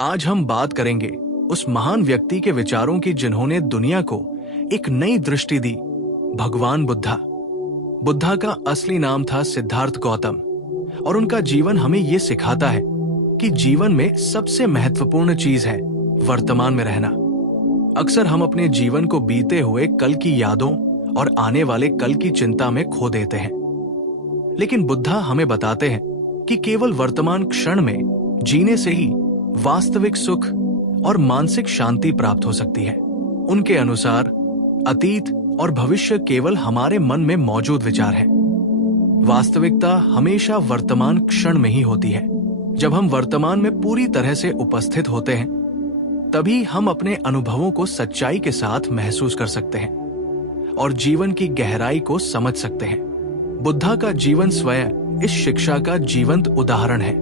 आज हम बात करेंगे उस महान व्यक्ति के विचारों की जिन्होंने दुनिया को एक नई दृष्टि दी, भगवान बुद्धा। बुद्धा का असली नाम था सिद्धार्थ गौतम और उनका जीवन हमें ये सिखाता है कि जीवन में सबसे महत्वपूर्ण चीज है वर्तमान में रहना। अक्सर हम अपने जीवन को बीते हुए कल की यादों और आने वाले कल की चिंता में खो देते हैं, लेकिन बुद्धा हमें बताते हैं कि केवल वर्तमान क्षण में जीने से ही वास्तविक सुख और मानसिक शांति प्राप्त हो सकती है। उनके अनुसार अतीत और भविष्य केवल हमारे मन में मौजूद विचार है। वास्तविकता हमेशा वर्तमान क्षण में ही होती है। जब हम वर्तमान में पूरी तरह से उपस्थित होते हैं, तभी हम अपने अनुभवों को सच्चाई के साथ महसूस कर सकते हैं और जीवन की गहराई को समझ सकते हैं। बुद्धा का जीवन स्वयं इस शिक्षा का जीवंत उदाहरण है।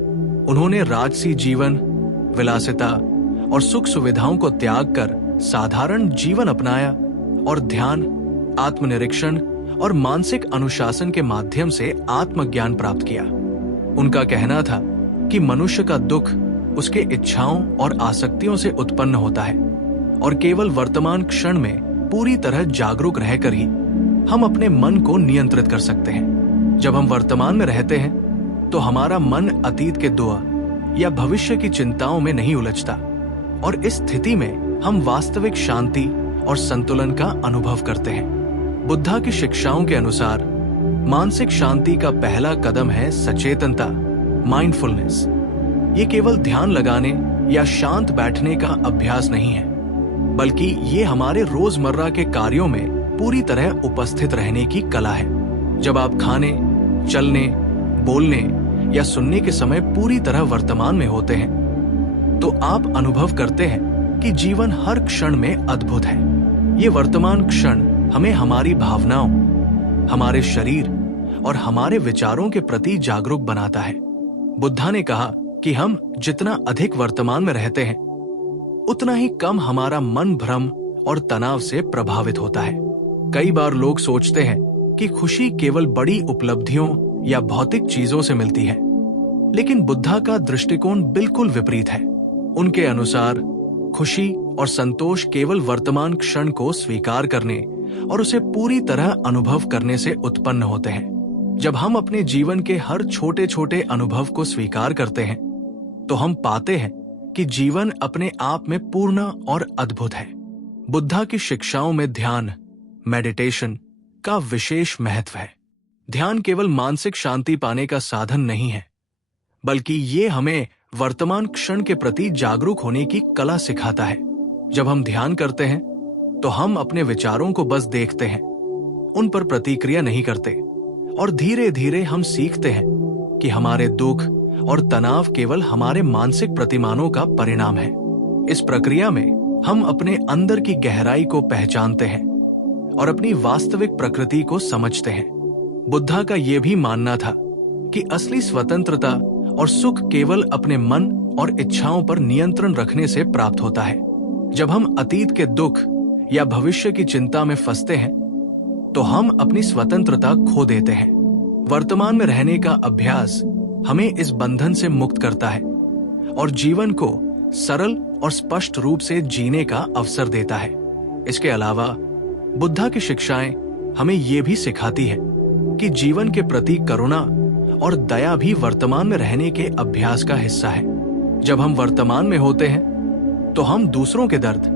उन्होंने राजसी जीवन, विलासिता और सुख सुविधाओं को त्याग कर साधारण जीवन अपनाया और ध्यान, आत्मनिरीक्षण और मानसिक अनुशासन के माध्यम से आत्मज्ञान प्राप्त किया। उनका कहना था कि मनुष्य का दुख उसके इच्छाओं और आसक्तियों से उत्पन्न होता है और केवल वर्तमान क्षण में पूरी तरह जागरूक रहकर ही हम अपने मन को नियंत्रित कर सकते हैं। जब हम वर्तमान में रहते हैं तो हमारा मन अतीत के दुआ या भविष्य की चिंताओं में नहीं उलझता और इस स्थिति में हम वास्तविक शांति और संतुलन का अनुभव करते हैं। बुद्धा की शिक्षाओं के अनुसार मानसिक शांति का पहला कदम है सचेतनता, माइंडफुलनेस। ये केवल ध्यान लगाने या शांत बैठने का अभ्यास नहीं है, बल्कि ये हमारे रोजमर्रा के कार्यों में पूरी तरह उपस्थित रहने की कला है। जब आप खाने, चलने, बोलने या सुनने के समय पूरी तरह वर्तमान में होते हैं, तो आप अनुभव करते हैं कि जीवन हर क्षण में अद्भुत है। ये वर्तमान क्षण हमें हमारी भावनाओं, हमारे शरीर और हमारे विचारों के प्रति जागरूक बनाता है। बुद्धा ने कहा कि हम जितना अधिक वर्तमान में रहते हैं, उतना ही कम हमारा मन भ्रम और तनाव से प्रभावित होता है। कई बार लोग सोचते हैं कि खुशी केवल बड़ी उपलब्धियों या भौतिक चीजों से मिलती है, लेकिन बुद्धा का दृष्टिकोण बिल्कुल विपरीत है। उनके अनुसार खुशी और संतोष केवल वर्तमान क्षण को स्वीकार करने और उसे पूरी तरह अनुभव करने से उत्पन्न होते हैं। जब हम अपने जीवन के हर छोटे छोटे अनुभव को स्वीकार करते हैं, तो हम पाते हैं कि जीवन अपने आप में पूर्ण और अद्भुत है। बुद्धा की शिक्षाओं में ध्यान, मेडिटेशन का विशेष महत्व है। ध्यान केवल मानसिक शांति पाने का साधन नहीं है, बल्कि ये हमें वर्तमान क्षण के प्रति जागरूक होने की कला सिखाता है। जब हम ध्यान करते हैं, तो हम अपने विचारों को बस देखते हैं, उन पर प्रतिक्रिया नहीं करते और धीरे धीरे हम सीखते हैं कि हमारे दुख और तनाव केवल हमारे मानसिक प्रतिमानों का परिणाम है। इस प्रक्रिया में हम अपने अंदर की गहराई को पहचानते हैं और अपनी वास्तविक प्रकृति को समझते हैं। बुद्धा का यह भी मानना था कि असली स्वतंत्रता और सुख केवल अपने मन और इच्छाओं पर नियंत्रण रखने से प्राप्त होता है। जब हम अतीत के दुख या भविष्य की चिंता में फंसते हैं, तो हम अपनी स्वतंत्रता खो देते हैं। वर्तमान में रहने का अभ्यास हमें इस बंधन से मुक्त करता है और जीवन को सरल और स्पष्ट रूप से जीने का अवसर देता है। इसके अलावा बुद्धा की शिक्षाएं हमें ये भी सिखाती है कि जीवन के प्रति करुणा और दया भी वर्तमान में रहने के अभ्यास का हिस्सा है। जब हम वर्तमान में होते हैं, तो हम दूसरों के दर्द,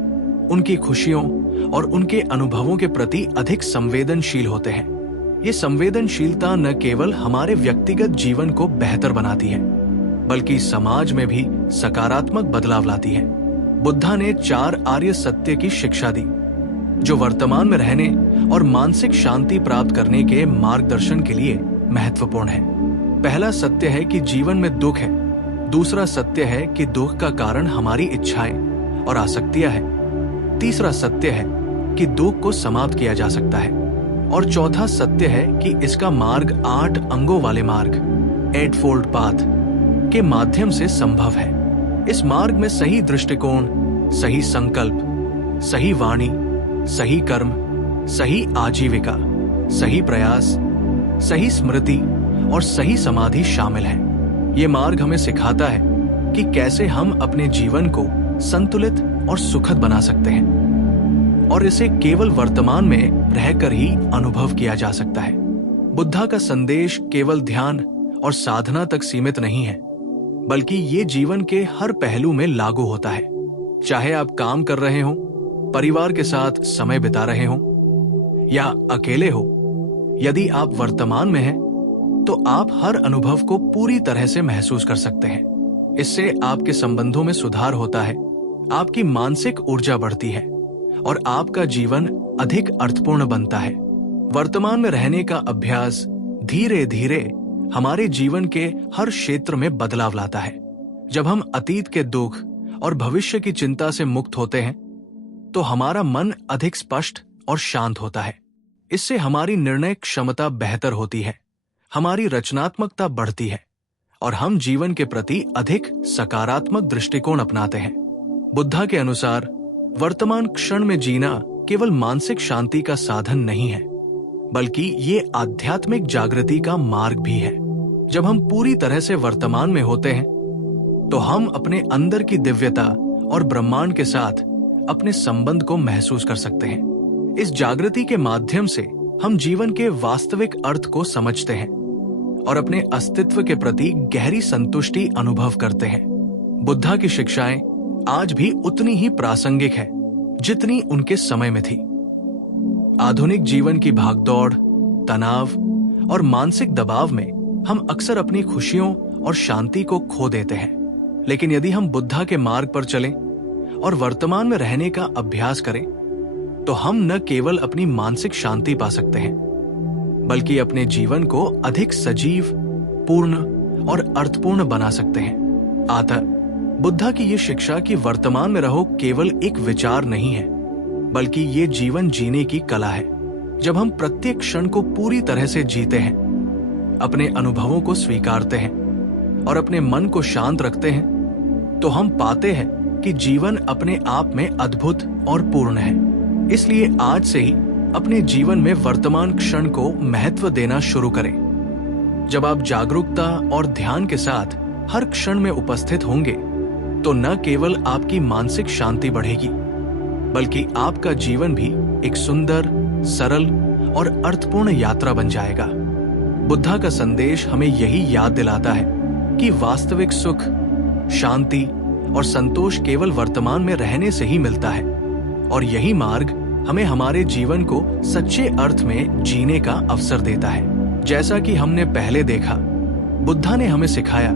उनकी खुशियों और उनके अनुभवों के प्रति अधिक संवेदनशील होते हैं। ये संवेदनशीलता न केवल हमारे व्यक्तिगत जीवन को बेहतर बनाती है, बल्कि समाज में भी सकारात्मक बदलाव लाती है। बुद्धा ने 4 आर्य सत्य की शिक्षा दी, जो वर्तमान में रहने और मानसिक शांति प्राप्त करने के मार्गदर्शन के लिए महत्वपूर्ण है। पहला सत्य है कि जीवन में दुख है। दूसरा सत्य है कि दुख का कारण हमारी इच्छाएं और आसक्तियां हैं। तीसरा सत्य है कि दुख को समाप्त किया जा सकता है और चौथा सत्य है कि इसका मार्ग 8 अंगों वाले मार्ग, 8 फोल्ड पाथ के माध्यम से संभव है। इस मार्ग में सही दृष्टिकोण, सही संकल्प, सही वाणी, सही कर्म, सही आजीविका, सही प्रयास, सही स्मृति और सही समाधि शामिल है। ये मार्ग हमें सिखाता है कि कैसे हम अपने जीवन को संतुलित और सुखद बना सकते हैं, और इसे केवल वर्तमान में रहकर ही अनुभव किया जा सकता है। बुद्धा का संदेश केवल ध्यान और साधना तक सीमित नहीं है, बल्कि ये जीवन के हर पहलू में लागू होता है। चाहे आप काम कर रहे हो, परिवार के साथ समय बिता रहे हो या अकेले हो, यदि आप वर्तमान में हैं, तो आप हर अनुभव को पूरी तरह से महसूस कर सकते हैं। इससे आपके संबंधों में सुधार होता है, आपकी मानसिक ऊर्जा बढ़ती है और आपका जीवन अधिक अर्थपूर्ण बनता है। वर्तमान में रहने का अभ्यास धीरे धीरे हमारे जीवन के हर क्षेत्र में बदलाव लाता है। जब हम अतीत के दुख और भविष्य की चिंता से मुक्त होते हैं, तो हमारा मन अधिक स्पष्ट और शांत होता है। इससे हमारी निर्णय क्षमता बेहतर होती है, हमारी रचनात्मकता बढ़ती है और हम जीवन के प्रति अधिक सकारात्मक दृष्टिकोण अपनाते हैं। बुद्धा के अनुसार वर्तमान क्षण में जीना केवल मानसिक शांति का साधन नहीं है, बल्कि ये आध्यात्मिक जागृति का मार्ग भी है। जब हम पूरी तरह से वर्तमान में होते हैं, तो हम अपने अंदर की दिव्यता और ब्रह्मांड के साथ अपने संबंध को महसूस कर सकते हैं। इस जागृति के माध्यम से हम जीवन के वास्तविक अर्थ को समझते हैं और अपने अस्तित्व के प्रति गहरी संतुष्टि अनुभव करते हैं। बुद्धा की शिक्षाएं आज भी उतनी ही प्रासंगिक है जितनी उनके समय में थी। आधुनिक जीवन की भागदौड़, तनाव और मानसिक दबाव में हम अक्सर अपनी खुशियों और शांति को खो देते हैं। लेकिन यदि हम बुद्धा के मार्ग पर चलें और वर्तमान में रहने का अभ्यास करें, तो हम न केवल अपनी मानसिक शांति पा सकते हैं, बल्कि अपने जीवन को अधिक सजीव, पूर्ण और अर्थपूर्ण बना सकते हैं। अतः बुद्धा की ये शिक्षा कि वर्तमान में रहो केवल एक विचार नहीं है, बल्कि ये जीवन जीने की कला है। जब हम प्रत्येक क्षण को पूरी तरह से जीते हैं, अपने अनुभवों को स्वीकारते हैं और अपने मन को शांत रखते हैं, तो हम पाते हैं कि जीवन अपने आप में अद्भुत और पूर्ण है। इसलिए आज से ही अपने जीवन में वर्तमान क्षण को महत्व देना शुरू करें। जब आप जागरूकता और ध्यान के साथ हर क्षण में उपस्थित होंगे, तो न केवल आपकी मानसिक शांति बढ़ेगी, बल्कि आपका जीवन भी एक सुंदर, सरल और अर्थपूर्ण यात्रा बन जाएगा। बुद्धा का संदेश हमें यही याद दिलाता है कि वास्तविक सुख, शांति और संतोष केवल वर्तमान में रहने से ही मिलता है, और यही मार्ग हमें हमारे जीवन को सच्चे अर्थ में जीने का अवसर देता है। जैसा कि हमने पहले देखा, बुद्धा ने हमें सिखाया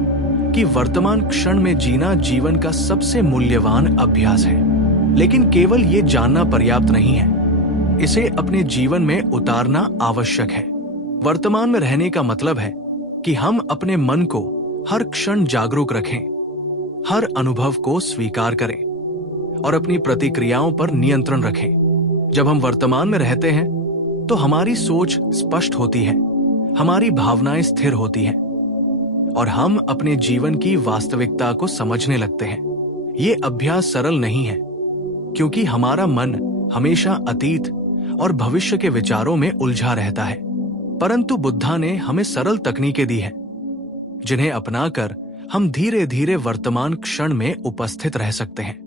कि वर्तमान क्षण में जीना जीवन का सबसे मूल्यवान अभ्यास है। लेकिन केवल ये जानना पर्याप्त नहीं है, इसे अपने जीवन में उतारना आवश्यक है। वर्तमान में रहने का मतलब है कि हम अपने मन को हर क्षण जागरूक रखें, हर अनुभव को स्वीकार करें और अपनी प्रतिक्रियाओं पर नियंत्रण रखें। जब हम वर्तमान में रहते हैं, तो हमारी सोच स्पष्ट होती है, हमारी भावनाएं स्थिर होती हैं और हम अपने जीवन की वास्तविकता को समझने लगते हैं। ये अभ्यास सरल नहीं है, क्योंकि हमारा मन हमेशा अतीत और भविष्य के विचारों में उलझा रहता है। परंतु बुद्धा ने हमें सरल तकनीकें दी हैं, जिन्हें अपनाकर हम धीरे धीरे वर्तमान क्षण में उपस्थित रह सकते हैं।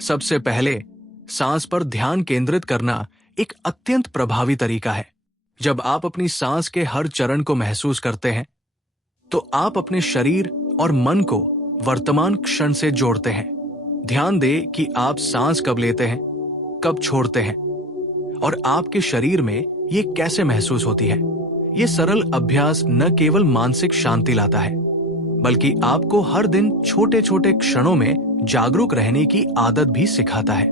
सबसे पहले सांस पर ध्यान केंद्रित करना एक अत्यंत प्रभावी तरीका है। जब आप अपनी सांस के हर चरण को महसूस करते हैं, तो आप अपने शरीर और मन को वर्तमान क्षण से जोड़ते हैं। ध्यान दें कि आप सांस कब लेते हैं, कब छोड़ते हैं और आपके शरीर में ये कैसे महसूस होती है। ये सरल अभ्यास न केवल मानसिक शांति लाता है, बल्कि आपको हर दिन छोटे छोटे क्षणों में जागरूक रहने की आदत भी सिखाता है।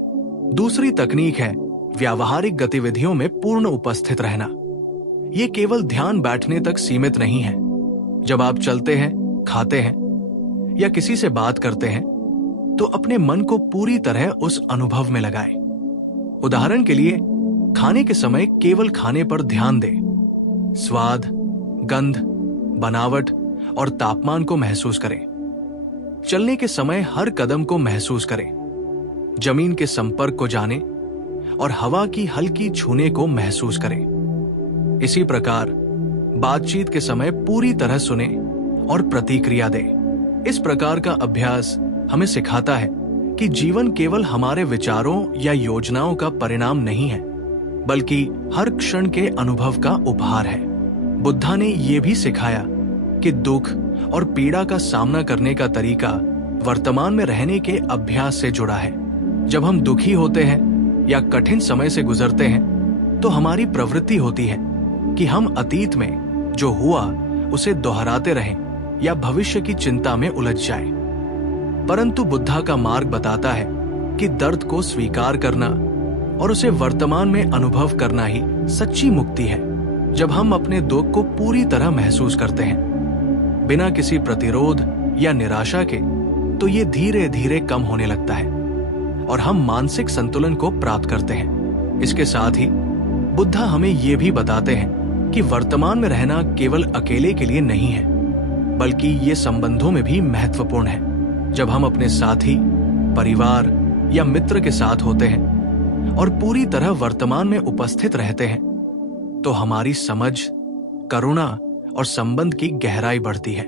दूसरी तकनीक है व्यावहारिक गतिविधियों में पूर्ण उपस्थित रहना। ये केवल ध्यान बैठने तक सीमित नहीं है। जब आप चलते हैं, खाते हैं या किसी से बात करते हैं, तो अपने मन को पूरी तरह उस अनुभव में लगाएं। उदाहरण के लिए, खाने के समय केवल खाने पर ध्यान दें। स्वाद, गंध, बनावट और तापमान को महसूस करें। चलने के समय हर कदम को महसूस करें। जमीन के संपर्क को जानें और हवा की हल्की छूने को महसूस करें। इसी प्रकार बातचीत के समय पूरी तरह सुने और प्रतिक्रिया दें। इस प्रकार का अभ्यास हमें सिखाता है कि जीवन केवल हमारे विचारों या योजनाओं का परिणाम नहीं है, बल्कि हर क्षण के अनुभव का उपहार है। बुद्धा ने यह भी सिखाया कि दुख और पीड़ा का सामना करने का तरीका वर्तमान में रहने के अभ्यास से जुड़ा है। जब हम दुखी होते हैं या कठिन समय से गुजरते हैं, तो हमारी प्रवृत्ति होती है कि हम अतीत में जो हुआ उसे दोहराते रहें या भविष्य की चिंता में उलझ जाएं। परंतु बुद्धा का मार्ग बताता है कि दर्द को स्वीकार करना और उसे वर्तमान में अनुभव करना ही सच्ची मुक्ति है। जब हम अपने दुख को पूरी तरह महसूस करते हैं, बिना किसी प्रतिरोध या निराशा के, तो ये धीरे धीरे कम होने लगता है और हम मानसिक संतुलन को प्राप्त करते हैं। इसके साथ ही बुद्धा हमें ये भी बताते हैं कि वर्तमान में रहना केवल अकेले के लिए नहीं है, बल्कि ये संबंधों में भी महत्वपूर्ण है। जब हम अपने साथी, परिवार या मित्र के साथ होते हैं और पूरी तरह वर्तमान में उपस्थित रहते हैं, तो हमारी समझ, करुणा और संबंध की गहराई बढ़ती है।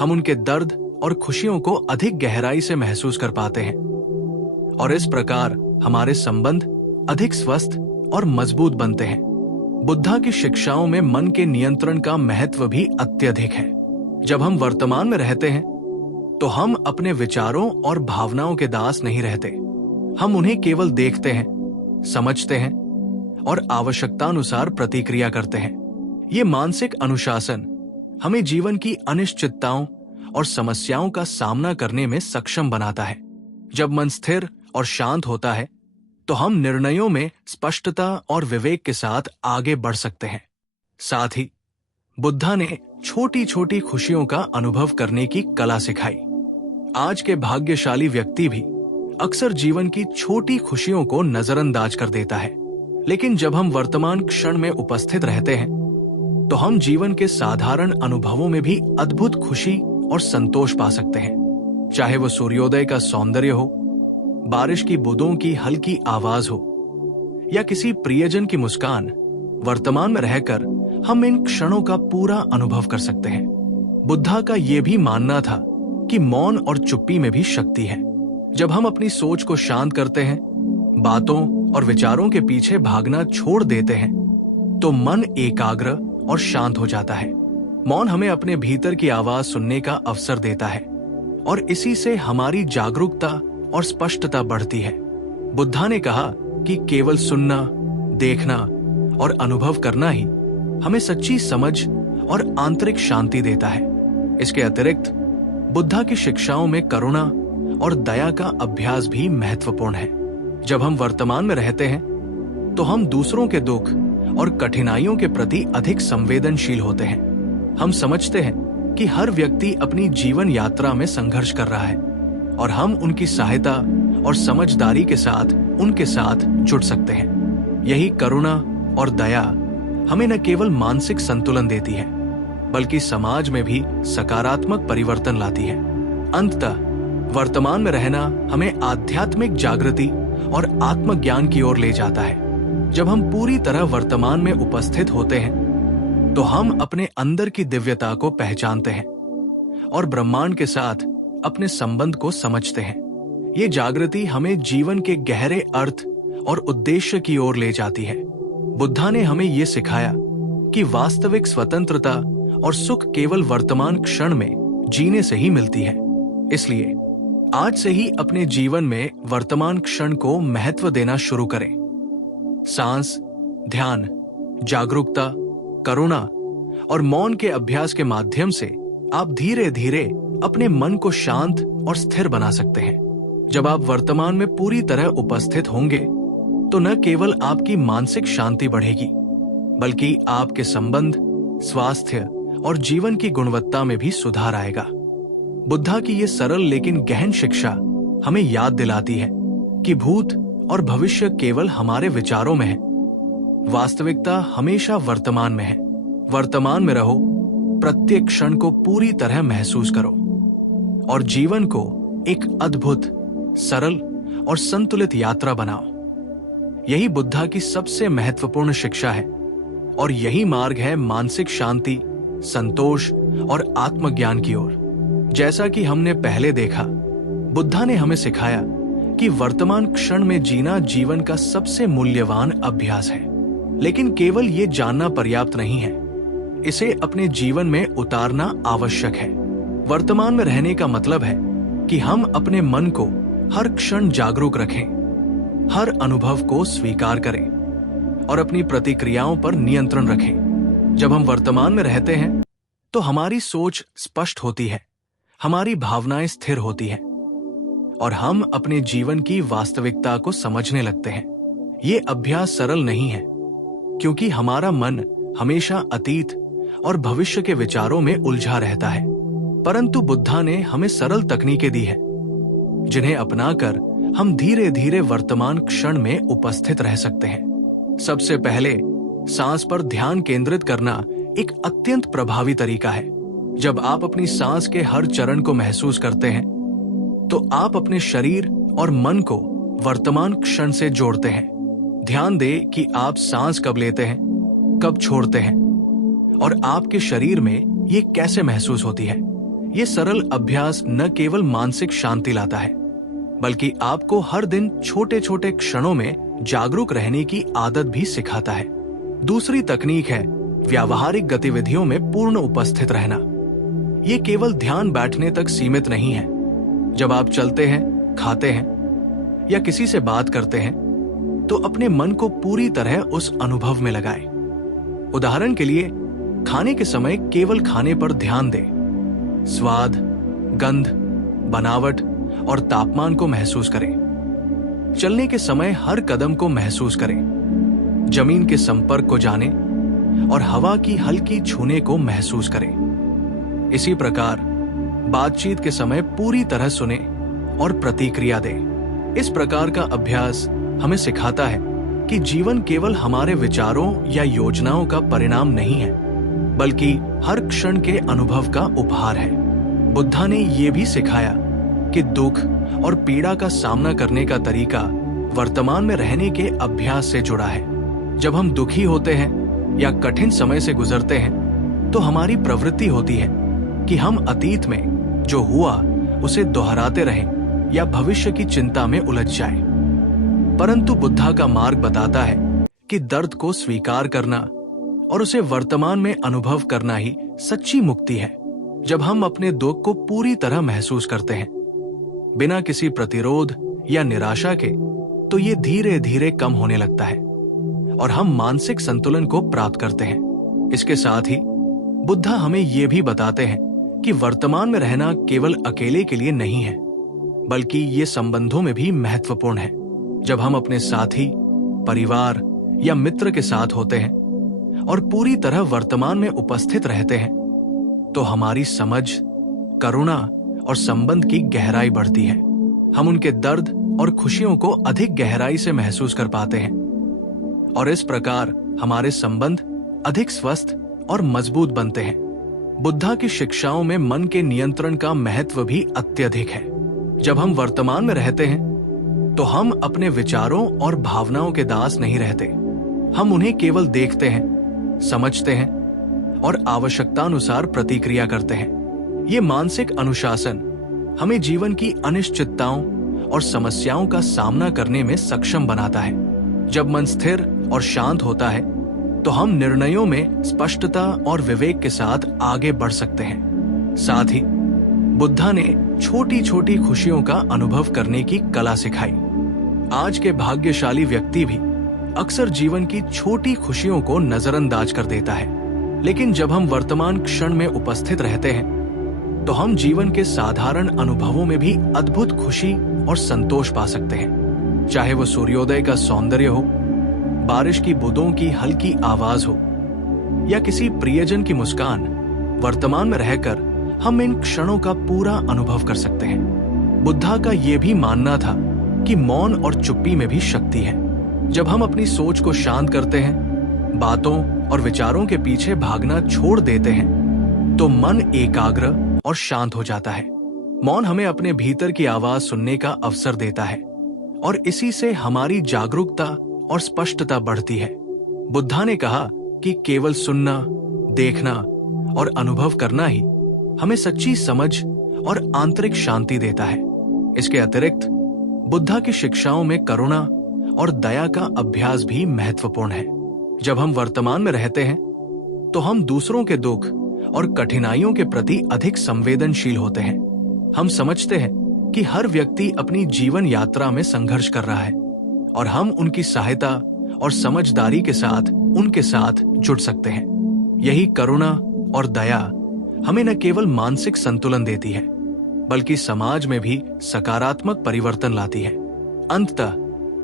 हम उनके दर्द और खुशियों को अधिक गहराई से महसूस कर पाते हैं और इस प्रकार हमारे संबंध अधिक स्वस्थ और मजबूत बनते हैं। बुद्धा की शिक्षाओं में मन के नियंत्रण का महत्व भी अत्यधिक है। जब हम वर्तमान में रहते हैं, तो हम अपने विचारों और भावनाओं के दास नहीं रहते। हम उन्हें केवल देखते हैं, समझते हैं और आवश्यकतानुसार प्रतिक्रिया करते हैं। ये मानसिक अनुशासन हमें जीवन की अनिश्चितताओं और समस्याओं का सामना करने में सक्षम बनाता है। जब मन स्थिर और शांत होता है, तो हम निर्णयों में स्पष्टता और विवेक के साथ आगे बढ़ सकते हैं। साथ ही बुद्धा ने छोटी छोटी खुशियों का अनुभव करने की कला सिखाई। आज के भाग्यशाली व्यक्ति भी अक्सर जीवन की छोटी खुशियों को नजरअंदाज कर देता है, लेकिन जब हम वर्तमान क्षण में उपस्थित रहते हैं, तो हम जीवन के साधारण अनुभवों में भी अद्भुत खुशी और संतोष पा सकते हैं। चाहे वो सूर्योदय का सौंदर्य हो, बारिश की बूंदों की हल्की आवाज हो या किसी प्रियजन की मुस्कान, वर्तमान में रहकर हम इन क्षणों का पूरा अनुभव कर सकते हैं। बुद्धा का यह भी मानना था कि मौन और चुप्पी में भी शक्ति है। जब हम अपनी सोच को शांत करते हैं, बातों और विचारों के पीछे भागना छोड़ देते हैं, तो मन एकाग्र और शांत हो जाता है। मौन हमें अपने भीतर की आवाज सुनने का अवसर देता है और इसी से हमारी जागरूकता और स्पष्टता बढ़ती है। बुद्धा ने कहा कि केवल सुनना, देखना और अनुभव करना ही हमें सच्ची समझ और आंतरिक शांति देता है। इसके अतिरिक्त बुद्धा की शिक्षाओं में करुणा और दया का अभ्यास भी महत्वपूर्ण है। जब हम वर्तमान में रहते हैं, तो हम दूसरों के दुख और कठिनाइयों के प्रति अधिक संवेदनशील होते हैं। हम समझते हैं कि हर व्यक्ति अपनी जीवन यात्रा में संघर्ष कर रहा है और हम उनकी सहायता और समझदारी के साथ उनके साथ जुड़ सकते हैं। यही करुणा और दया हमें न केवल मानसिक संतुलन देती है, बल्कि समाज में भी सकारात्मक परिवर्तन लाती है। अंततः वर्तमान में रहना हमें आध्यात्मिक जागृति और आत्मज्ञान की ओर ले जाता है। जब हम पूरी तरह वर्तमान में उपस्थित होते हैं, तो हम अपने अंदर की दिव्यता को पहचानते हैं और ब्रह्मांड के साथ अपने संबंध को समझते हैं। ये जागृति हमें जीवन के गहरे अर्थ और उद्देश्य की ओर ले जाती है। बुद्धा ने हमें ये सिखाया कि वास्तविक स्वतंत्रता और सुख केवल वर्तमान क्षण में जीने से ही मिलती है। इसलिए आज से ही अपने जीवन में वर्तमान क्षण को महत्व देना शुरू करें। सांस, ध्यान, जागरूकता, करुणा और मौन के अभ्यास के माध्यम से आप धीरे धीरे अपने मन को शांत और स्थिर बना सकते हैं। जब आप वर्तमान में पूरी तरह उपस्थित होंगे, तो न केवल आपकी मानसिक शांति बढ़ेगी, बल्कि आपके संबंध, स्वास्थ्य और जीवन की गुणवत्ता में भी सुधार आएगा। बुद्धा की ये सरल लेकिन गहन शिक्षा हमें याद दिलाती है कि भूत और भविष्य केवल हमारे विचारों में है। वास्तविकता हमेशा वर्तमान में है। वर्तमान में रहो, प्रत्येक क्षण को पूरी तरह महसूस करो और जीवन को एक अद्भुत, सरल और संतुलित यात्रा बनाओ। यही बुद्धा की सबसे महत्वपूर्ण शिक्षा है और यही मार्ग है मानसिक शांति, संतोष और आत्मज्ञान की ओर। जैसा कि हमने पहले देखा, बुद्धा ने हमें सिखाया कि वर्तमान क्षण में जीना जीवन का सबसे मूल्यवान अभ्यास है। लेकिन केवल ये जानना पर्याप्त नहीं है, इसे अपने जीवन में उतारना आवश्यक है। वर्तमान में रहने का मतलब है कि हम अपने मन को हर क्षण जागरूक रखें, हर अनुभव को स्वीकार करें और अपनी प्रतिक्रियाओं पर नियंत्रण रखें। जब हम वर्तमान में रहते हैं तो हमारी सोच स्पष्ट होती है, हमारी भावनाएं स्थिर होती हैं और हम अपने जीवन की वास्तविकता को समझने लगते हैं। ये अभ्यास सरल नहीं है, क्योंकि हमारा मन हमेशा अतीत और भविष्य के विचारों में उलझा रहता है। परंतु बुद्धा ने हमें सरल तकनीकें दी है, जिन्हें अपनाकर हम धीरे धीरे वर्तमान क्षण में उपस्थित रह सकते हैं। सबसे पहले सांस पर ध्यान केंद्रित करना एक अत्यंत प्रभावी तरीका है। जब आप अपनी सांस के हर चरण को महसूस करते हैं, तो आप अपने शरीर और मन को वर्तमान क्षण से जोड़ते हैं। ध्यान दें कि आप सांस कब लेते हैं, कब छोड़ते हैं और आपके शरीर में ये कैसे महसूस होती है। ये सरल अभ्यास न केवल मानसिक शांति लाता है, बल्कि आपको हर दिन छोटे छोटे क्षणों में जागरूक रहने की आदत भी सिखाता है। दूसरी तकनीक है व्यावहारिक गतिविधियों में पूर्ण उपस्थित रहना। ये केवल ध्यान बैठने तक सीमित नहीं है। जब आप चलते हैं, खाते हैं या किसी से बात करते हैं, तो अपने मन को पूरी तरह उस अनुभव में लगाएं। उदाहरण के लिए, खाने के समय केवल खाने पर ध्यान दें। स्वाद, गंध, बनावट और तापमान को महसूस करें। चलने के समय हर कदम को महसूस करें। जमीन के संपर्क को जानें और हवा की हल्की छूने को महसूस करें। इसी प्रकार बातचीत के समय पूरी तरह सुने और प्रतिक्रिया दें। इस प्रकार का अभ्यास हमें सिखाता है कि जीवन केवल हमारे विचारों या योजनाओं का परिणाम नहीं है, बल्कि हर क्षण के अनुभव का उपहार है। बुद्धा ने यह भी सिखाया कि दुख और पीड़ा का सामना करने का तरीका वर्तमान में रहने के अभ्यास से जुड़ा है। जब हम दुखी होते हैं या कठिन समय से गुजरते हैं, तो हमारी प्रवृत्ति होती है कि हम अतीत में जो हुआ उसे दोहराते रहें या भविष्य की चिंता में उलझ जाएं। परंतु बुद्धा का मार्ग बताता है कि दर्द को स्वीकार करना और उसे वर्तमान में अनुभव करना ही सच्ची मुक्ति है। जब हम अपने दुख को पूरी तरह महसूस करते हैं, बिना किसी प्रतिरोध या निराशा के, तो ये धीरे धीरे कम होने लगता है और हम मानसिक संतुलन को प्राप्त करते हैं। इसके साथ ही बुद्धा हमें ये भी बताते हैं कि वर्तमान में रहना केवल अकेले के लिए नहीं है, बल्कि ये संबंधों में भी महत्वपूर्ण है। जब हम अपने साथी, परिवार या मित्र के साथ होते हैं और पूरी तरह वर्तमान में उपस्थित रहते हैं, तो हमारी समझ, करुणा और संबंध की गहराई बढ़ती है। हम उनके दर्द और खुशियों को अधिक गहराई से महसूस कर पाते हैं और इस प्रकार हमारे संबंध अधिक स्वस्थ और मजबूत बनते हैं। बुद्धा की शिक्षाओं में मन के नियंत्रण का महत्व भी अत्यधिक है। जब हम वर्तमान में रहते हैं, तो हम अपने विचारों और भावनाओं के दास नहीं रहते। हम उन्हें केवल देखते हैं, समझते हैं और आवश्यकतानुसार प्रतिक्रिया करते हैं। ये मानसिक अनुशासन हमें जीवन की अनिश्चितताओं और समस्याओं का सामना करने में सक्षम बनाता है। जब मन स्थिर और शांत होता है, तो हम निर्णयों में स्पष्टता और विवेक के साथ आगे बढ़ सकते हैं। साथ ही बुद्धा ने छोटी छोटी खुशियों का अनुभव करने की कला सिखाई। आज के भाग्यशाली व्यक्ति भी अक्सर जीवन की छोटी खुशियों को नजरअंदाज कर देता है, लेकिन जब हम वर्तमान क्षण में उपस्थित रहते हैं, तो हम जीवन के साधारण अनुभवों में भी अद्भुत खुशी और संतोष पा सकते हैं। चाहे वो सूर्योदय का सौंदर्य हो, बारिश की बूंदों की हल्की आवाज हो या किसी प्रियजन की मुस्कान, वर्तमान में रहकर हम इन क्षणों का पूरा अनुभव कर सकते हैं। बुद्धा का यह भी मानना था कि मौन और चुप्पी में भी शक्ति है। जब हम अपनी सोच को शांत करते हैं, बातों और विचारों के पीछे भागना छोड़ देते हैं, तो मन एकाग्र और शांत हो जाता है। मौन हमें अपने भीतर की आवाज सुनने का अवसर देता है और इसी से हमारी जागरूकता और स्पष्टता बढ़ती है। बुद्धा ने कहा कि केवल सुनना, देखना और अनुभव करना ही हमें सच्ची समझ और आंतरिक शांति देता है। इसके अतिरिक्त बुद्धा की शिक्षाओं में करुणा और दया का अभ्यास भी महत्वपूर्ण है। जब हम वर्तमान में रहते हैं तो हम दूसरों के दुख और कठिनाइयों के प्रति अधिक संवेदनशील होते हैं। हम समझते हैं कि हर व्यक्ति अपनी जीवन यात्रा में संघर्ष कर रहा है और हम उनकी सहायता और समझदारी के साथ उनके साथ जुड़ सकते हैं। यही करुणा और दया हमें न केवल मानसिक संतुलन देती है बल्कि समाज में भी सकारात्मक परिवर्तन लाती है। अंततः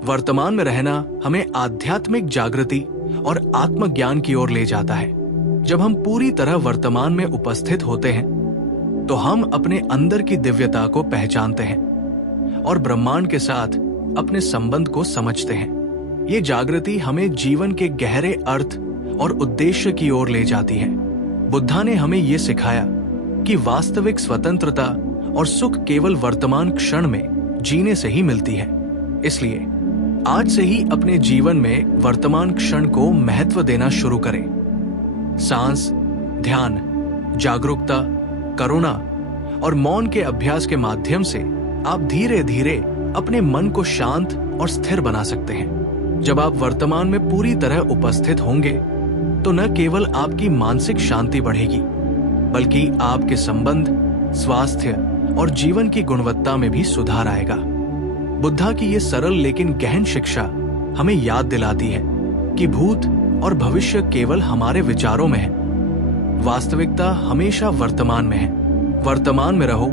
वर्तमान में रहना हमें आध्यात्मिक जागृति और आत्मज्ञान की ओर ले जाता है। जब हम पूरी तरह वर्तमान में उपस्थित होते हैं तो हम अपने अंदर की दिव्यता को पहचानते हैं और ब्रह्मांड के साथ अपने संबंध को समझते हैं। ये जागृति हमें जीवन के गहरे अर्थ और उद्देश्य की ओर ले जाती है। बुद्धा ने हमें ये सिखाया कि वास्तविक स्वतंत्रता और सुख केवल वर्तमान क्षण में जीने से ही मिलती है। इसलिए आज से ही अपने जीवन में वर्तमान क्षण को महत्व देना शुरू करें। सांस, ध्यान, जागरूकता, करुणा और मौन के अभ्यास के माध्यम से आप धीरे धीरे अपने मन को शांत और स्थिर बना सकते हैं। जब आप वर्तमान में पूरी तरह उपस्थित होंगे तो न केवल आपकी मानसिक शांति बढ़ेगी बल्कि आपके संबंध, स्वास्थ्य और जीवन की गुणवत्ता में भी सुधार आएगा। बुद्धा की ये सरल लेकिन गहन शिक्षा हमें याद दिलाती है कि भूत और भविष्य केवल हमारे विचारों में है। वास्तविकता हमेशा वर्तमान में है। वर्तमान में रहो,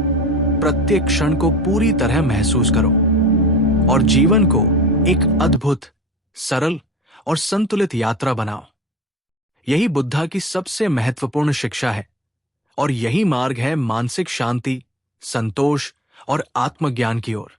प्रत्येक क्षण को पूरी तरह महसूस करो और जीवन को एक अद्भुत, सरल और संतुलित यात्रा बनाओ। यही बुद्धा की सबसे महत्वपूर्ण शिक्षा है और यही मार्ग है मानसिक शांति, संतोष और आत्मज्ञान की ओर।